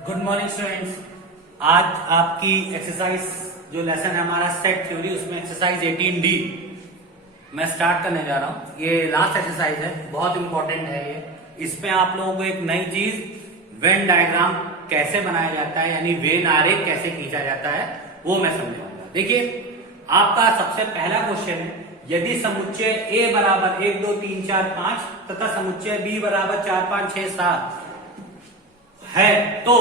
Good morning students. आज आपकी exercise जो लेसन है हमारा सेट थ्योरी, उसमें एक्सरसाइज 18D मैं स्टार्ट करने जा रहा हूँ। ये लास्ट एक्सरसाइज है, बहुत इंपॉर्टेंट है ये। इसमें आप लोगों को एक नई चीज वेन डायग्राम कैसे बनाया जाता है, यानी वेन आरेख कैसे खींचा जाता है, वो मैं समझाऊंगा। देखिए, आपका सबसे पहला क्वेश्चन है, यदि समुच्चय A बराबर 1 2 3 4 5 तथा समुच्चय B बराबर 4 5 6 7 है तो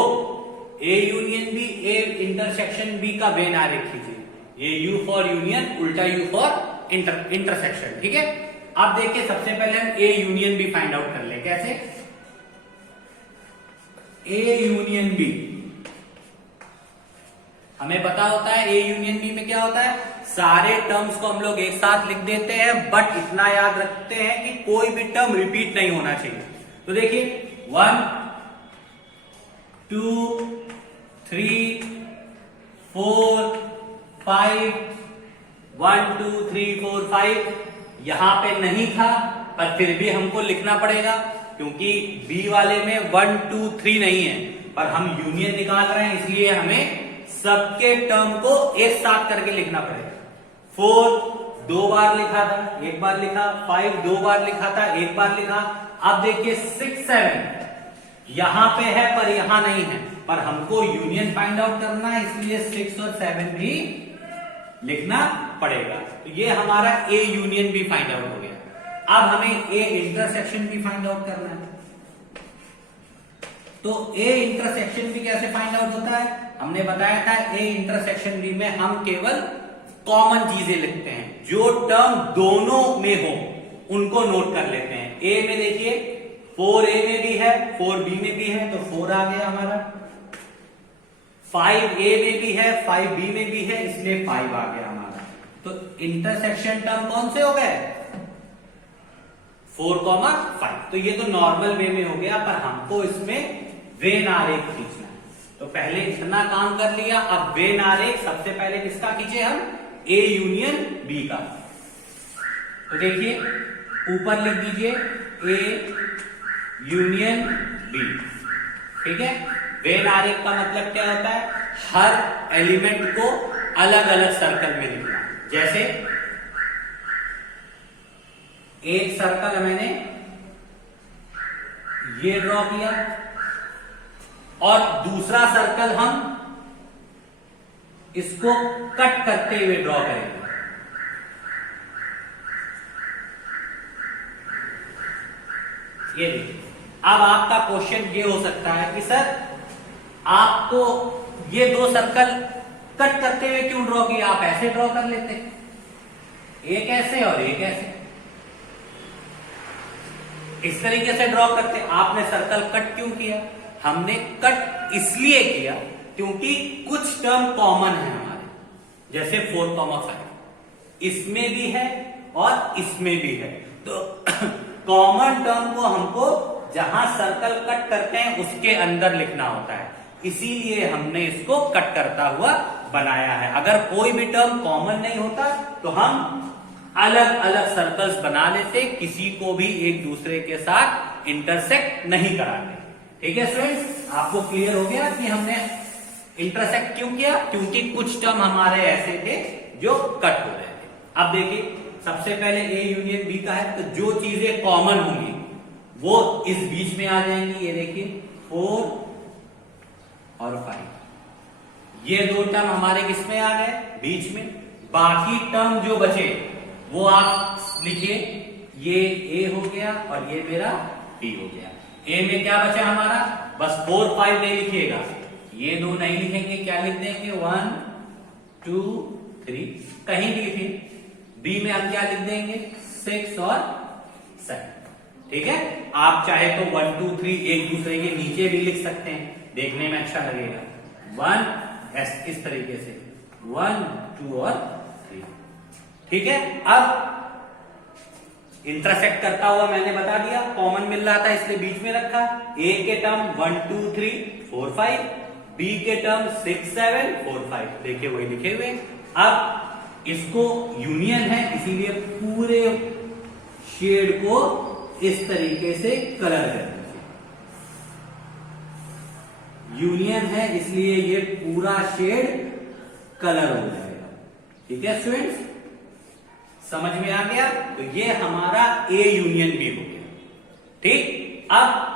A union B, A intersection B का वेन आरेख कीजिए। ये U फॉर यूनियन, उल्टा U फॉर इंटरसेक्शन। ठीक है, अब देखिए सबसे पहले हम A union B find out कर ले। कैसे? A यूनियन B हमें पता होता है A यूनियन B में क्या होता है, सारे टर्म्स को हम लोग एक साथ लिख देते हैं, बट इतना याद रखते हैं कि कोई भी टर्म रिपीट नहीं होना चाहिए। तो देखिए 1 2 3 4 5 1 2 3 4 5 यहां पे नहीं था, पर फिर भी हमको लिखना पड़ेगा क्योंकि बी वाले में 1 2 3 नहीं है, पर हम यूनियन निकाल रहे हैं, इसलिए हमें सबके टर्म को एक साथ करके लिखना पड़ेगा। 4 2 बार लिखा था, एक बार लिखा। 5 2 बार लिखा था, एक बार लिखा। अब देखिए 6 7 यहां पे है पर यहां नहीं है, पर हमको यूनियन फाइंड आउट करना है, इसलिए 6 और 7 भी लिखना पड़ेगा। तो ये हमारा ए यूनियन भी फाइंड आउट हो गया। अब हमें ए इंटरसेक्शन भी फाइंड आउट करना है। तो ए इंटरसेक्शन भी कैसे फाइंड आउट होता है, हमने बताया था ए इंटरसेक्शन बी में हम केवल कॉमन चीजें लिखते हैं, जो टर्म दोनों में हो उनको नोट कर लेते हैं। ए में देखिए 4A में भी है, 4B में भी है, तो 4 आ गया हमारा। 5A में भी है, 5B में भी है, इसलिए 5 आ गया हमारा। तो इंटरसेक्शन टर्म कौन से हो गए, 4, 5। तो ये तो नॉर्मल वे में हो गया, पर हमको इसमें वेन आरेख खींचना है। तो पहले इतना काम कर लिया, अब वेन आरेख सबसे पहले किसका खींचे हम, A यूनियन B का। तो देखिए ऊपर लिख दीजिए A यूनियन B। ठीक है, वेन आरेख का मतलब क्या होता है, हर एलिमेंट को अलग अलग सर्कल में लिखना। जैसे एक सर्कल मैंने ये ड्रॉ किया और दूसरा सर्कल हम इसको कट करते हुए ड्रॉ करेंगे। ये देखिए, अब आपका क्वेश्चन ये हो सकता है कि सर आपको ये दो सर्कल कट करते हुए क्यों ड्रॉ किया, आप ऐसे ड्रॉ कर लेते, एक ऐसे और एक ऐसे, इस तरीके से ड्रॉ करते। आपने सर्कल कट क्यों किया, हमने कट इसलिए किया क्योंकि कुछ टर्म कॉमन है हमारे, जैसे 4, 5 इसमें भी है और इसमें भी है। तो कॉमन टर्म को हमको जहां सर्कल कट करते हैं उसके अंदर लिखना होता है, इसीलिए हमने इसको कट करता हुआ बनाया है। अगर कोई भी टर्म कॉमन नहीं होता तो हम अलग अलग सर्कल्स बना लेते, किसी को भी एक दूसरे के साथ इंटरसेक्ट नहीं कराते। ठीक है स्टूडेंट्स, आपको क्लियर हो गया कि हमने इंटरसेक्ट क्यों किया, क्योंकि कुछ टर्म हमारे ऐसे थे जो कट हो रहे थे। अब देखिए सबसे पहले ए यूनियन बी का है, तो जो चीजें कॉमन होंगी वो इस बीच में आ जाएंगी। ये देखिए 4 और 5 ये दो टर्म हमारे किसमें आ गए, बीच में। बाकी टर्म जो बचे वो आप लिखिए, ये ए हो गया और ये मेरा बी हो गया। ए में क्या बचा हमारा, बस 4 5 नहीं लिखिएगा, ये दो नहीं लिखेंगे, क्या लिख देंगे 1 2 3 कहीं भी लिखिए। बी में हम क्या लिख देंगे 6 और 7। ठीक है, आप चाहे तो 1 2 3 एक दूसरे के नीचे भी लिख सकते हैं, देखने में अच्छा लगेगा। 1 इस तरीके से 1 2 और 3। ठीक है, अब इंटरसेक्ट करता हुआ मैंने बता दिया, कॉमन मिल रहा था इसलिए बीच में रखा। ए के टर्म 1 2 3 4 5, बी के टर्म 6 7 4 5, देखिए वही लिखे हुए। अब इसको यूनियन है, इसीलिए पूरे शेड को इस तरीके से कलर कर दीजिए। यूनियन है इसलिए ये पूरा शेड कलर हो जाएगा। ठीक है स्टूडेंट्स, समझ में आ गया? तो ये हमारा ए यूनियन बी हो गया। ठीक, अब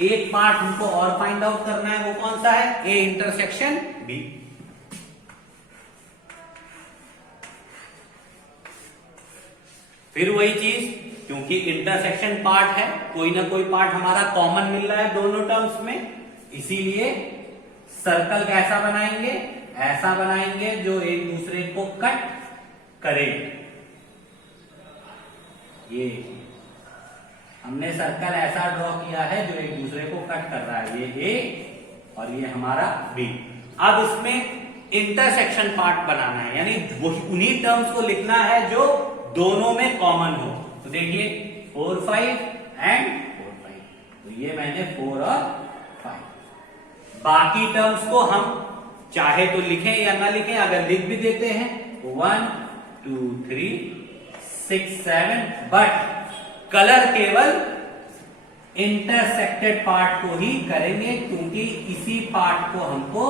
एक पार्ट हमको और फाइंड आउट करना है, वो कौन सा है? A intersection B. फिर वही चीज, क्योंकि इंटरसेक्शन पार्ट है, कोई ना कोई पार्ट हमारा कॉमन मिल रहा है दोनों टर्म्स में, इसीलिए सर्कल कैसा बनाएंगे? ऐसा बनाएंगे जो एक दूसरे को कट करे। ये हमने सर्कल ऐसा ड्रॉ किया है जो एक दूसरे को कट कर रहा है, ये ए और ये हमारा बी। अब इसमें इंटरसेक्शन पार्ट बनाना है, यानी उन्हीं टर्म्स को लिखना है जो दोनों में कॉमन हो। तो देखिए 4 5 एंड 4 5, तो ये मैंने 4 और 5। बाकी टर्म्स को हम चाहे तो लिखें या ना लिखें, अगर लिख भी देते हैं 1 2 3 6 7, बट कलर केवल इंटरसेक्टेड पार्ट को ही करेंगे, क्योंकि इसी पार्ट को हमको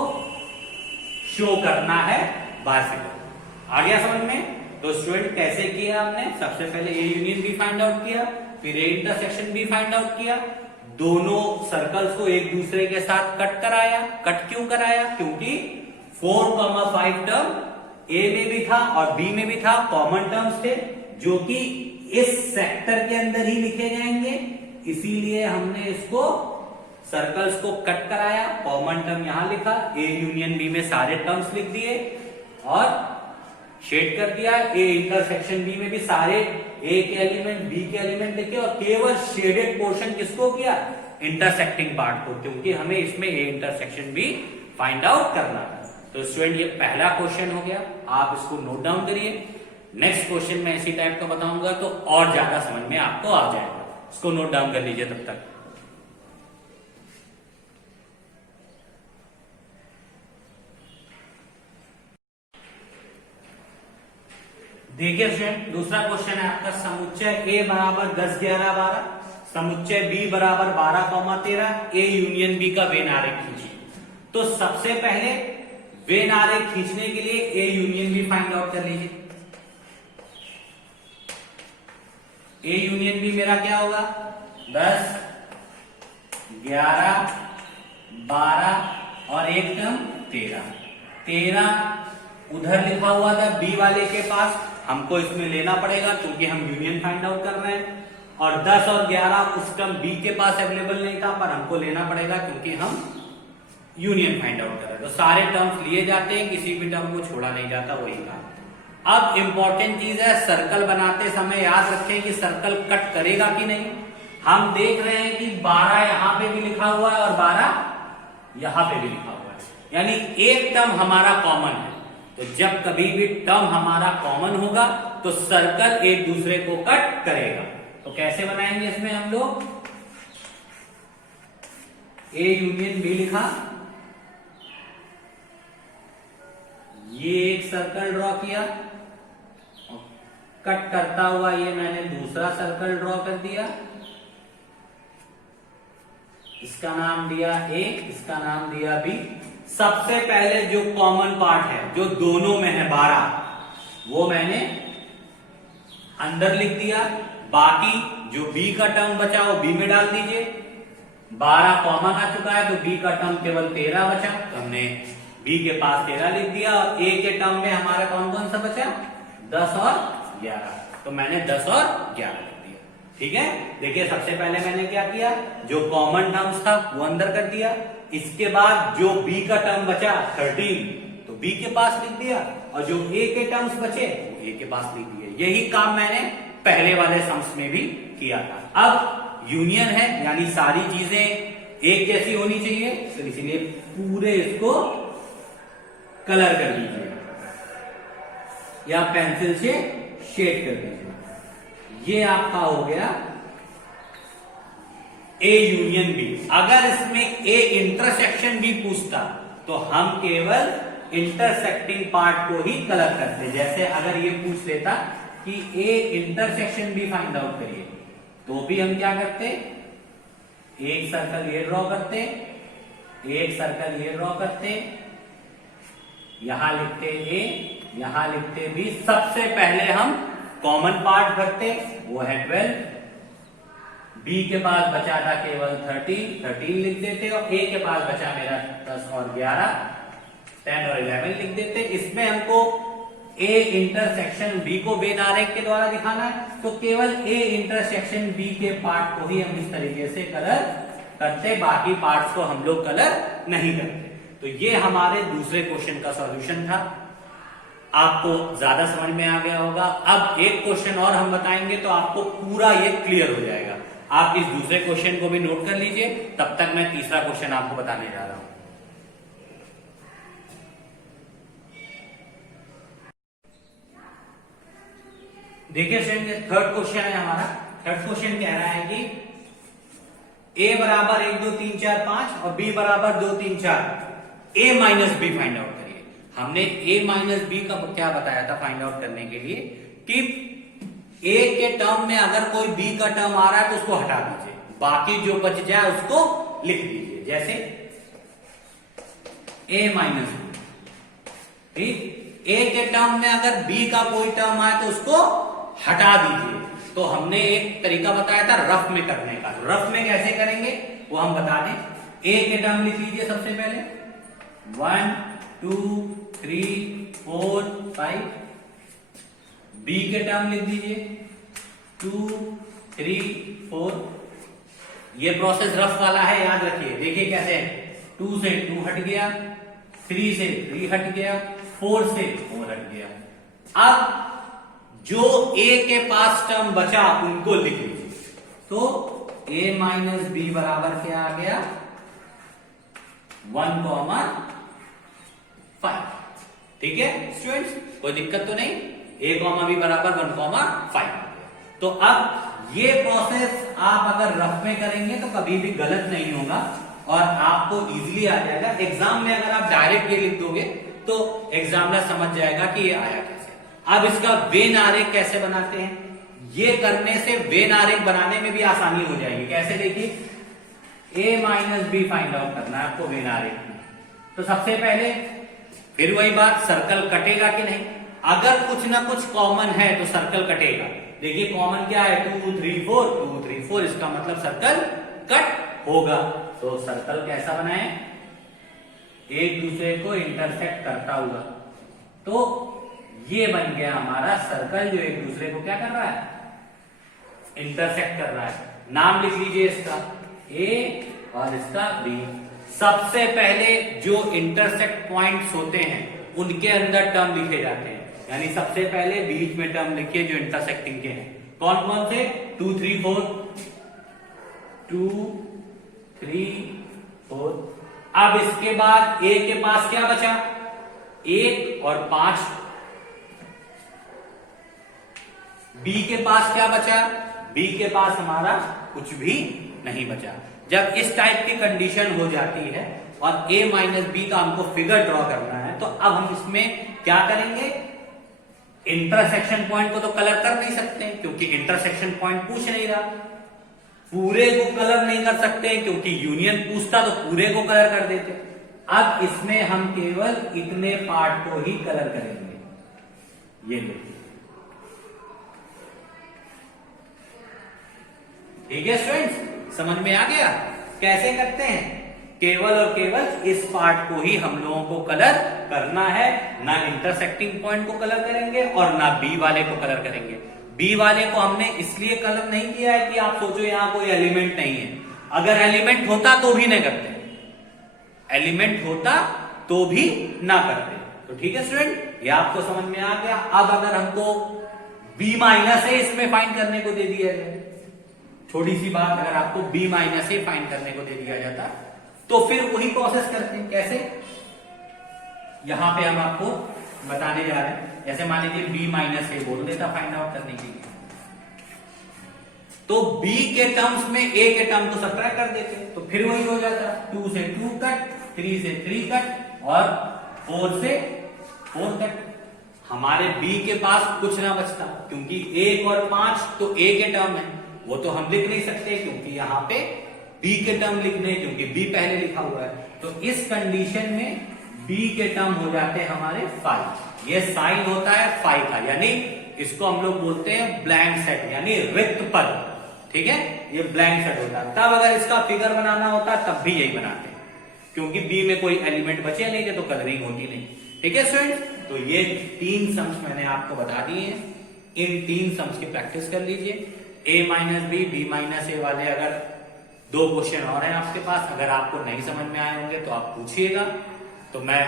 शो करना है बाइसेक्टर। आ गया समझ में? तो स्टूडेंट कैसे किया हमने? सबसे पहले A union B find out किया, फिर A intersection B find out किया, दोनों सर्कल्स को एक दूसरे के साथ कट कराया। कट क्यों कराया? क्योंकि 4, 5 टर्म ए में भी था और बी में भी था, कॉमन टर्म्स थे जो कि इस सेक्टर के अंदर ही लिखे जाएंगे, इसीलिए हमने इसको सर्कल्स को कट कराया, कॉमन टर्म यहां लिखा, ए यूनियन बी में सारे टर्म्स लिख दिए और शेड कर दिया। ए इंटरसेक्शन बी में भी सारे ए के एलिमेंट बी के एलिमेंट लिखे और केवल शेडेड पोर्शन किसको किया? इंटरसेक्टिंग पार्ट को, क्योंकि हमें इसमें A intersection B find out करना है। तो स्टूडेंट ये पहला क्वेश्चन हो गया, आप इसको नोट डाउन करिए। नेक्स्ट क्वेश्चन मैं इसी टाइप का बताऊंगा तो और ज्यादा समझ में आपको आ जाएगा, इसको नोट डाउन कर लीजिए तब तक। देखिए स्टूडेंट, दूसरा क्वेश्चन है आपका, समुच्चय ए बराबर 10 11 12, समुच्चय बी बराबर 12, 13, ए यूनियन बी का वेन आरेख खींचिए। तो सबसे पहले वेन आरेख खींचने के लिए A union B find out कर लीजिए। ए यूनियन बी मेरा क्या होगा? 10 11 12 और एक टर्म 13। 13 उधर लिखा हुआ था बी वाले के पास, हमको इसमें लेना पड़ेगा क्योंकि हम यूनियन फाइंड आउट कर रहे हैं। और 10 और 11 उस टर्म बी के पास अवेलेबल नहीं था, पर हमको लेना पड़ेगा क्योंकि हम यूनियन फाइंड आउट कर रहे हैं। तो सारे टर्म्स लिए जाते हैं, किसी भी टर्म को छोड़ा नहीं जाता, वही काम। अब इंपॉर्टेंट चीज है, सर्कल बनाते समय याद रखें कि सर्कल कट करेगा कि नहीं। हम देख रहे हैं कि 12 यहां पे भी लिखा हुआ है और 12 यहां पे भी लिखा हुआ है, यानी एक टर्म हमारा कॉमन है। तो जब कभी भी टर्म हमारा कॉमन होगा तो सर्कल एक दूसरे को कट करेगा। तो कैसे बनाएंगे इसमें हम लोग? ए यूनियन बी लिखा, ये एक सर्कल ड्रॉ किया, कट करता हुआ ये मैंने दूसरा सर्कल ड्रॉ कर दिया, इसका नाम दिया ए, इसका नाम दिया बी। सबसे पहले जो कॉमन पार्ट है जो दोनों में है 12, वो मैंने अंदर लिख दिया। बाकी जो बी का टर्म बचा वो बी में डाल दीजिए। 12 कॉमन आ चुका है तो बी का टर्म केवल 13 बचा, तो हमने बी के पास 13 लिख दिया। और ए के टर्म में हमारा कौन कौन सा बचा? 10 और 11, तो मैंने 10 और 11 लिख दिया। ठीक है, देखिए सबसे पहले मैंने क्या किया, जो कॉमन टर्म्स था वो अंदर कर दिया। इसके बाद जो बी का टर्म बचा 13, तो बी के पास लिख दिया, और जो ए के टर्म्स बचे वो ए के पास लिख दिए। यही काम मैंने पहले वाले सम्स में भी किया था। अब यूनियन है, यानी सारी चीजें एक जैसी होनी चाहिए, तो इसीलिए पूरे इसको कलर कर दीजिए या पेंसिल से शेड कर दीजिए। ये आपका हो गया ए यूनियन बी। अगर इसमें ए इंटरसेक्शन भी पूछता तो हम केवल इंटरसेक्टिंग पार्ट को ही कलर करते। जैसे अगर ये पूछ लेता कि A intersection B find out करिए, तो भी हम क्या करते, एक सर्कल ये ड्रॉ करते एक सर्कल ये ड्रॉ करते, यहां लिखते ए, यहां लिखते बी। सबसे पहले हम कॉमन पार्ट भरते, वो है 12। बी के पास बचा था केवल 13 लिख देते, और ए के पास बचा मेरा 10 और 11, 10 और 11 लिख देते। इसमें हमको ए इंटरसेक्शन बी को वेन आरेख के द्वारा दिखाना है, तो केवल ए इंटरसेक्शन बी के पार्ट को ही हम इस तरीके से कलर करते, बाकी पार्ट्स को हम लोग कलर नहीं करते। तो ये हमारे दूसरे क्वेश्चन का सॉल्यूशन था। आपको ज्यादा समझ में आ गया होगा। अब एक क्वेश्चन और हम बताएंगे तो आपको पूरा ये क्लियर हो जाएगा। आप इस दूसरे क्वेश्चन को भी नोट कर लीजिए, तब तक मैं तीसरा क्वेश्चन आपको बताने जा रहा हूं। देखिए स्टूडेंट, थर्ड क्वेश्चन है हमारा। थर्ड क्वेश्चन कह रहा है कि a बराबर 1 2 3 4 5 और b बराबर 2 3 4, a minus B find out करिए। हमने a माइनस बी का क्या बताया था फाइंड आउट करने के लिए कि a के टर्म में अगर कोई b का टर्म आ रहा है तो उसको हटा दीजिए, बाकी जो बच जाए उसको लिख दीजिए। जैसे a माइनस बी, ठीक। a के टर्म में अगर b का कोई टर्म आए तो उसको हटा दीजिए। तो हमने एक तरीका बताया था रफ में करने का। रफ में कैसे करेंगे वो हम बता दें। a के टर्म लिख लीजिए सबसे पहले, 1 2 3 4 5। b के टर्म लिख दीजिए 2 3 4। ये प्रोसेस रफ वाला है, याद रखिए। देखिए कैसे है, 2 से 2 हट गया, 3 से 3 हट गया, 4 से 4 हट गया। अब जो a के पास टर्म बचा उनको लिख लीजिए। तो a माइनस बी बराबर क्या आ गया, 1 5। ठीक है स्टूडेंट्स, कोई दिक्कत तो नहीं। a बी बराबर 1 5। तो अब ये प्रोसेस आप अगर रफ में करेंगे तो कभी भी गलत नहीं होगा और आपको इजीली आ जाएगा। एग्जाम में अगर आप डायरेक्ट ये लिख दोगे तो एग्जामिनर समझ जाएगा कि ये आया कैसे। अब इसका वेन आरेख कैसे बनाते हैं, ये करने से वेन आरेख बनाने में भी आसानी हो जाएगी। कैसे देखिए, a minus B find out करना है आपको वेन आरेख में। तो सबसे पहले फिर वही बात, सर्कल कटेगा कि नहीं। अगर कुछ ना कुछ कॉमन है तो सर्कल कटेगा। देखिए कॉमन क्या है, 2 3 4 2 3 4, इसका मतलब सर्कल कट होगा। तो सर्कल कैसा बनाए, एक दूसरे को इंटरसेक्ट करता हुआ। तो ये बन गया हमारा सर्कल जो एक दूसरे को क्या कर रहा है, इंटरसेक्ट कर रहा है। नाम लिख लीजिए इसका a और इसका b। सबसे पहले जो इंटरसेक्ट पॉइंट्स होते हैं उनके अंदर टर्म लिखे जाते हैं, यानी सबसे पहले बीच में टर्म लिखिए जो इंटरसेक्टिंग के हैं। कौन कौन से, 2 3 4, 2 3 4। अब इसके बाद a के पास क्या बचा, 1 और 5। b के पास क्या बचा, b के पास हमारा कुछ भी नहीं बचा। जब इस टाइप की कंडीशन हो जाती है और a माइनस बी का हमको फिगर ड्रॉ करना है, तो अब हम इसमें क्या करेंगे, इंटरसेक्शन पॉइंट को तो कलर कर नहीं सकते क्योंकि इंटरसेक्शन पॉइंट पूछ नहीं रहा। पूरे को कलर नहीं कर सकते क्योंकि यूनियन पूछता तो पूरे को कलर कर देते। अब इसमें हम केवल इतने पार्ट को ही कलर करेंगे। ये देखिए, ठीक है स्टूडेंट्स, समझ में आ गया कैसे करते हैं। केवल और केवल इस पार्ट को ही हम लोगों को कलर करना है, ना इंटरसेक्टिंग पॉइंट को कलर करेंगे और ना बी वाले को कलर करेंगे। बी वाले को हमने इसलिए कलर नहीं किया है कि आप सोचो यहां कोई एलिमेंट नहीं है। अगर एलिमेंट होता तो भी नहीं करते, एलिमेंट होता तो भी ना करते। तो ठीक है स्टूडेंट, ये आपको समझ में आ गया। अब अगर हमको बी माइनस ए इसमें फाइंड करने को दे दिया जाए, छोटी सी बात, अगर आपको b माइनस ए फाइंड करने को दे दिया जाता तो फिर वही प्रोसेस करते हैं। कैसे, यहां पे हम आपको बताने जा रहे हैं। जैसे मान लीजिए b माइनस ए बोल देता फाइंड आउट करने के लिए, तो b के टर्म्स में a के टर्म को सब्ट्रैक्ट कर देते, तो फिर वही हो जाता, 2 से 2 कट, 3 से 3 कट और 4 से 4 कट। हमारे b के पास कुछ ना बचता क्योंकि 1 और 5 तो a के टर्म है, वो तो हम लिख नहीं सकते क्योंकि यहाँ पे बी के टर्म लिखने क्योंकि बी पहले लिखा हुआ है। तो इस कंडीशन में बी के टर्म हो जाते हैं हमारे 5। ये साइन होता है 5 का, यानी इसको हम लोग बोलते हैं ब्लैंक सेट यानी रिक्त पद। ठीक है, ये ब्लैंक सेट होता है। तब अगर इसका फिगर बनाना होता तब भी यही बनाते हैं, क्योंकि बी में कोई एलिमेंट बचे नहीं थे तो कलरिंग होती नहीं। ठीक है स्टूडेंट, तो ये 3 सम्स मैंने आपको बता दिए हैं। इन 3 सम्स की प्रैक्टिस कर लीजिए। a minus B, B minus A वाले अगर 2 क्वेश्चन और हैं आपके पास, अगर आपको नहीं समझ में आए होंगे तो आप पूछिएगा, तो मैं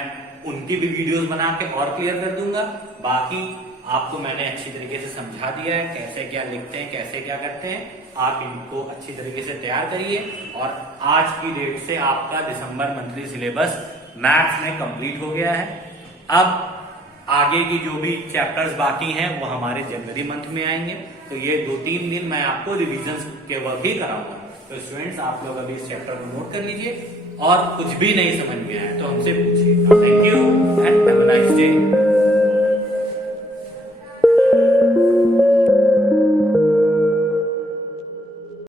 उनकी भी वीडियोस बना के और क्लियर कर दूंगा। बाकी आपको मैंने अच्छी तरीके से समझा दिया है कैसे क्या लिखते हैं, कैसे क्या करते हैं। आप इनको अच्छी तरीके से तैयार करिए। और आज की डेट से आपका दिसंबर मंथली सिलेबस मैथ्स में कंप्लीट हो गया है। अब आगे की जो भी चैप्टर्स बाकी हैं वो हमारे जनवरी मंथ में आएंगे। तो ये 2-3 दिन मैं आपको रिविजन के वर्क ही कराऊंगा। तो स्टूडेंट्स, आप लोग अभी इस चैप्टर को नोट कर लीजिए और कुछ भी नहीं समझ में आया तो हमसे पूछिए। Thank you.